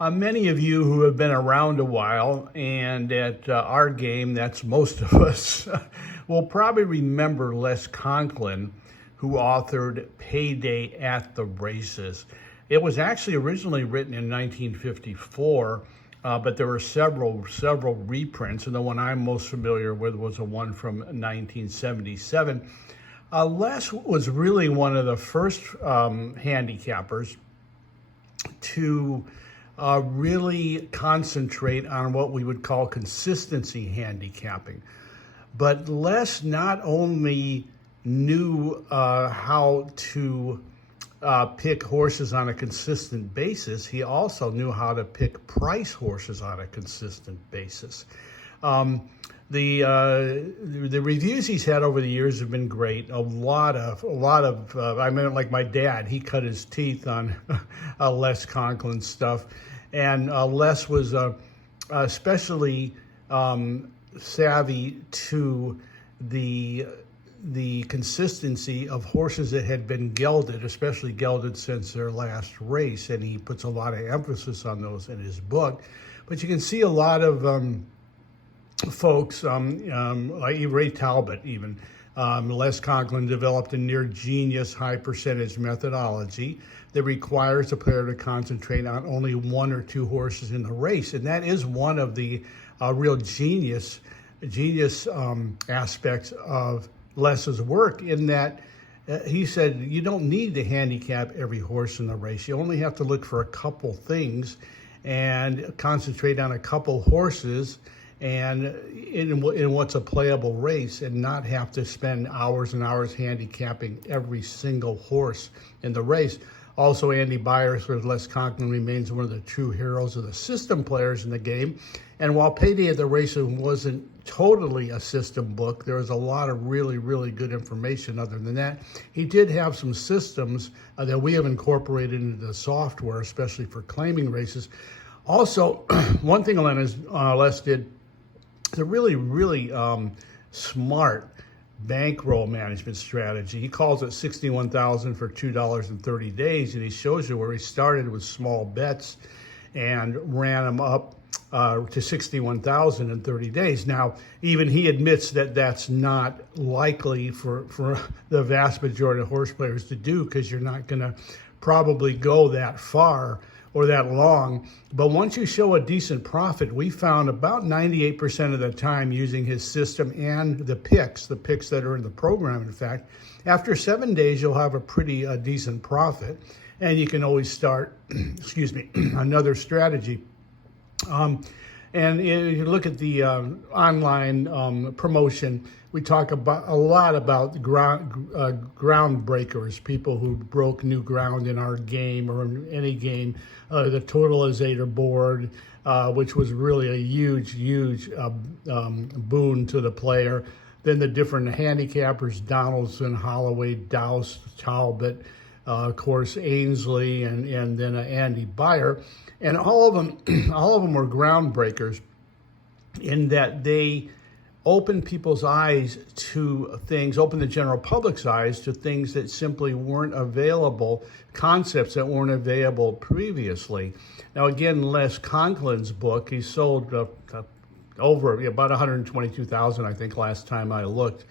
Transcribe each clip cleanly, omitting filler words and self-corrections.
Many of you who have been around a while and at our game, that's most of us, will probably remember Les Conklin, who authored Payday at the Races. It was actually originally written in 1954, but there were several reprints, and the one I'm most familiar with was the one from 1977. Les was really one of the first handicappers to really concentrate on what we would call consistency handicapping. But Les not only knew how to pick horses on a consistent basis, he also knew how to pick price horses on a consistent basis. The reviews he's had over the years have been great. A lot of I mean, like my dad, he cut his teeth on Les Conklin stuff, and Les was especially savvy to the consistency of horses that had been gelded, especially gelded since their last race, and he puts a lot of emphasis on those in his book. But you can see a lot of folks, like Ray Talbot even, Les Conklin developed a near genius high percentage methodology that requires the player to concentrate on only one or two horses in the race. And that is one of the real genius aspects of Les's work, in that he said you don't need to handicap every horse in the race. You only have to look for a couple things and concentrate on a couple horses and in what's a playable race, and not have to spend hours and hours handicapping every single horse in the race. Also, Andy Byers with Les Conklin remains one of the true heroes of the system players in the game. And while Payday at the Races wasn't totally a system book, there was a lot of really good information other than that. He did have some systems that we have incorporated into the software, especially for claiming races. Also, one thing Les did, it's a really smart bankroll management strategy. He calls it 61,000 for $2 in 30 days, and he shows you where he started with small bets and ran them up to 61,000 in 30 days. Now, even he admits that that's not likely for the vast majority of horse players to do, because you're not going to probably go that far or that long. But once you show a decent profit, we found about 98% of the time using his system and the picks that are in the program, in fact, after 7 days, you'll have a pretty decent profit. And you can always start, another strategy. And if you look at the online promotion, we talk about a lot about groundbreakers, people who broke new ground in our game or in any game. The totalizator board, which was really a huge boon to the player. Then the different handicappers, Donaldson, Holloway, Dowse, Talbot, of course, Ainsley, and then Andy Byer. And all of them were groundbreakers in that they opened people's eyes to things, opened the general public's eyes to things that simply weren't available, concepts that weren't available previously. Now, again, Les Conklin's book, he sold over about 122,000, I think, last time I looked,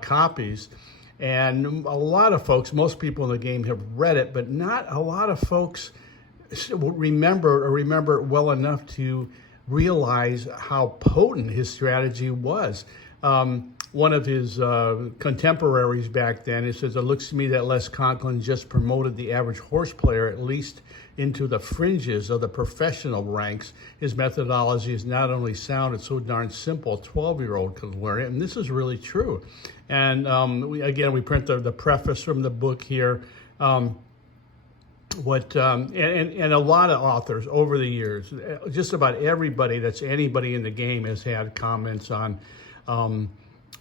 copies. And a lot of folks, most people in the game have read it, but not a lot of folks remember it well enough to realize how potent his strategy was. One of his contemporaries back then, he says, it looks to me that Les Conklin just promoted the average horse player at least into the fringes of the professional ranks. His methodology is not only sound, it's so darn simple, a 12-year-old could learn it, and this is really true. And we print the preface from the book here. And a lot of authors over the years, just about everybody that's anybody in the game has had comments on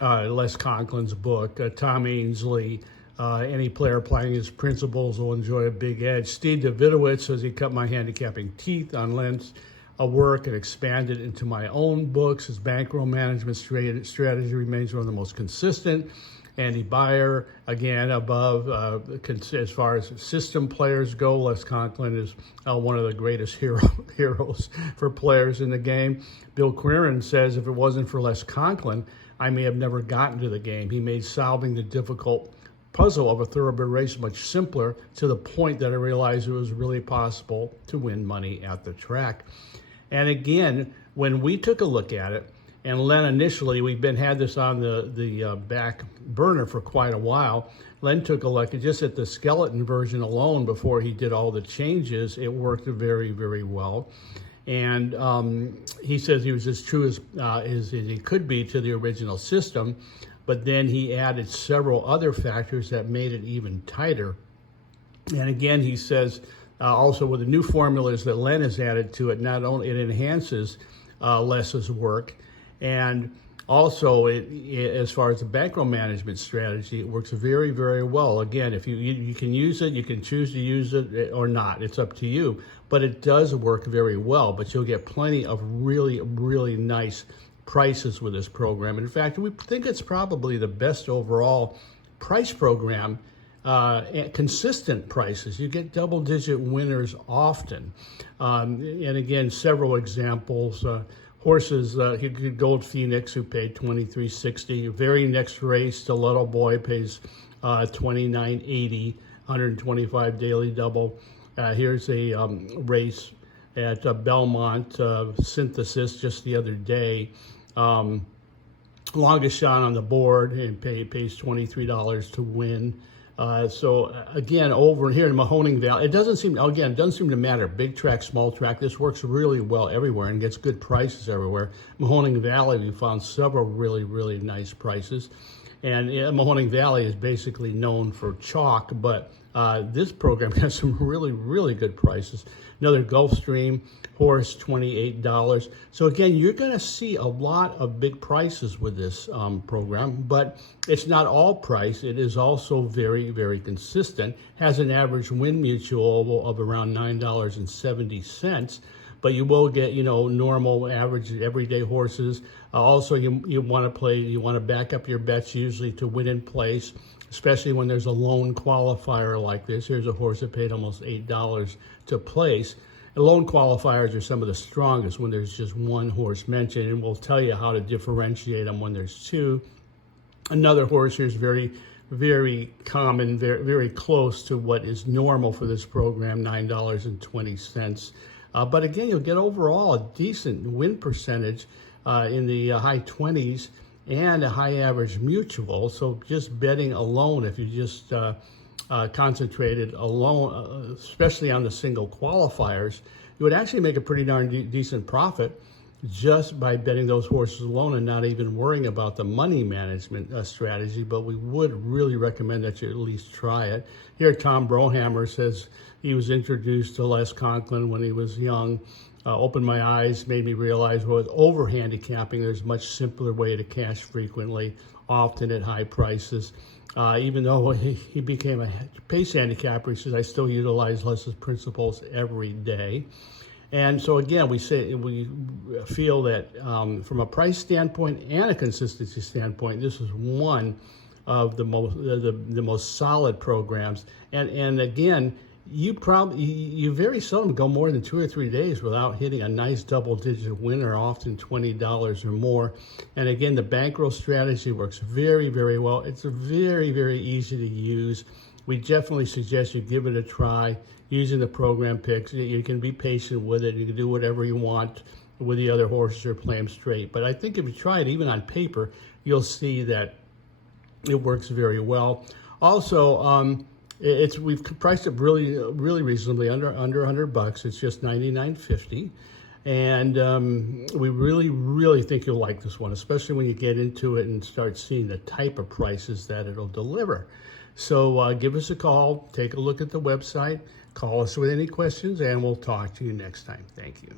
Les Conklin's book. Tom Ainsley, any player applying his principles will enjoy a big edge. Steve Davidowitz says he cut my handicapping teeth on Len's work and expanded into my own books. His bankroll management strategy remains one of the most consistent. Andy Byer, again, above. As far as system players go, Les Conklin is one of the greatest heroes for players in the game. Bill Quirin says if it wasn't for Les Conklin, I may have never gotten to the game. He made solving the difficult puzzle of a thoroughbred race much simpler, to the point that I realized it was really possible to win money at the track. And again, when we took a look at it, and Len initially, we've had this on the back burner for quite a while. Len took a look just at the skeleton version alone before he did all the changes. It worked very, very well. And he says he was as true as he could be to the original system, but then he added several other factors that made it even tighter. And again, he says also with the new formulas that Len has added to it, not only it enhances Les's work, and also as far as the bankroll management strategy, it works very, very well. Again, if you can use it, you can choose to use it or not. It's up to you. But it does work very well. But you'll get plenty of really, really nice prices with this program. In fact, we think it's probably the best overall price program, consistent prices. You get double-digit winners often. And again, several examples. Horses, Gold Phoenix, who paid $23.60. Very next race, Stiletto Boy pays $29.80, 125 daily double. Here's a race at Belmont, Synthesis, just the other day. Longest shot on the board, and pays $23 to win. So again, over here in Mahoning Valley, it doesn't seem to matter. Big track, small track, this works really well everywhere and gets good prices everywhere. Mahoning Valley, we found several really, really nice prices. And Mahoning Valley is basically known for chalk, but this program has some really, really good prices. Another Gulfstream horse, $28. So again, you're going to see a lot of big prices with this program, but it's not all price. It is also very, very consistent. Has an average win mutual of around $9.70. But you will get, normal, average, everyday horses. Also, you want to back up your bets usually to win in place, especially when there's a lone qualifier like this. Here's a horse that paid almost $8 to place. And lone qualifiers are some of the strongest when there's just one horse mentioned, and we'll tell you how to differentiate them when there's two. Another horse here is very, very common, very, very close to what is normal for this program, $9.20. But again, you'll get overall a decent win percentage in the high 20s and a high average mutual. So just betting alone, if you just concentrated alone, especially on the single qualifiers, you would actually make a pretty darn decent profit just by betting those horses alone and not even worrying about the money management strategy. But we would really recommend that you at least try it. Here, Tom Brohammer says he was introduced to Les Conklin when he was young. Opened my eyes, made me realize with over handicapping, there's a much simpler way to cash frequently, often at high prices. Even though he became a pace handicapper, he says, I still utilize Les's principles every day. And so again, we feel that from a price standpoint and a consistency standpoint, this is one of the most solid programs. And again, you very seldom go more than 2 or 3 days without hitting a nice double-digit winner, often $20 or more. And again, the bankroll strategy works very, very well. It's very, very easy to use. We definitely suggest you give it a try using the program picks. You can be patient with it. You can do whatever you want with the other horses or play them straight. But I think if you try it, even on paper, you'll see that it works very well. Also, we've priced it really, really reasonably, under $100. It's just $99.50, and we really, really think you'll like this one, especially when you get into it and start seeing the type of prices that it'll deliver. So give us a call, take a look at the website, call us with any questions, and we'll talk to you next time. Thank you.